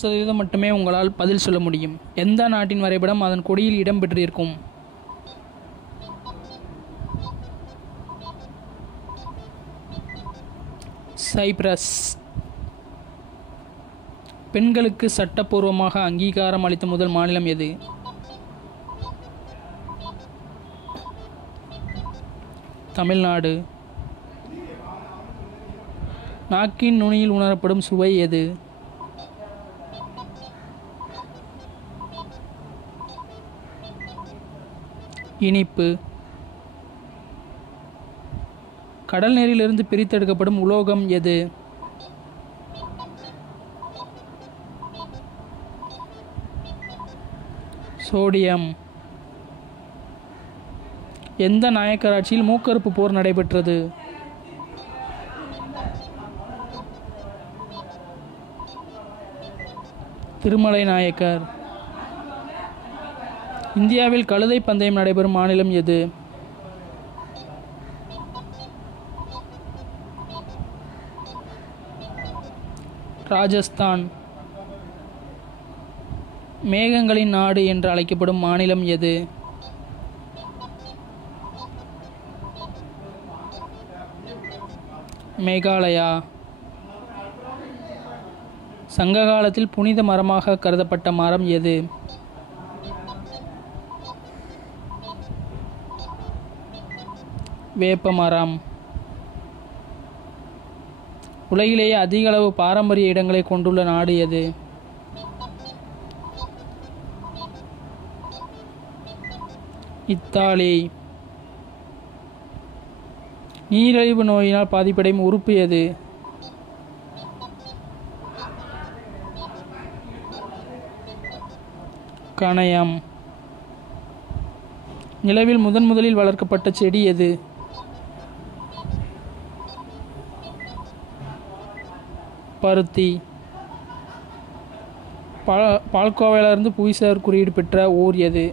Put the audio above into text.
சதவீதம் மட்டுமே உங்களால் பதில் சொல்ல முடியும். எந்த நாட்டின் வரைபடம் அதன் கொடியில் இடம் பெற்றிருக்கும்? சைப்ரஸ். பெண்களுக்கு சட்டப்பூர்வமாக அங்கீகாரம் அளித்த முதல் மாநிலம் எது? தமிழ்நாடு. நாக்கின் நுனியில் உணரப்படும் சுவை எது? இனிப்பு. கடல் நீரிலிருந்து பிரித்தெடுக்கப்படும் உலோகம் எது? சோடியம். எந்த நாயக்கராட்சியில் மூக்கறுப்பு போர் நடைபெற்றது? திருமலை நாயக்கர். இந்தியாவில் கழுதை பந்தயம் நடைபெறும் மாநிலம் எது? ராஜஸ்தான். மேகங்களின் நாடு என்று அழைக்கப்படும் மாநிலம் எது? மேகாலயா. சங்க காலத்தில் புனித மரமாக கருதப்பட்ட மரம் எது? வேப்ப மரம். உலகிலேயே அதிக அளவு பாரம்பரிய இடங்களை கொண்டுள்ள நாடு எது? இத்தாலி. நீரிழிவு நோயினால் பாதிப்படையும் உறுப்பு எது? கணையம். நிலவில் முதலில் வளர்க்கப்பட்ட செடி எது? பருத்தி. பால்கோவாவிலிருந்து புவிசார் குறியீடு பெற்ற ஊர் எது?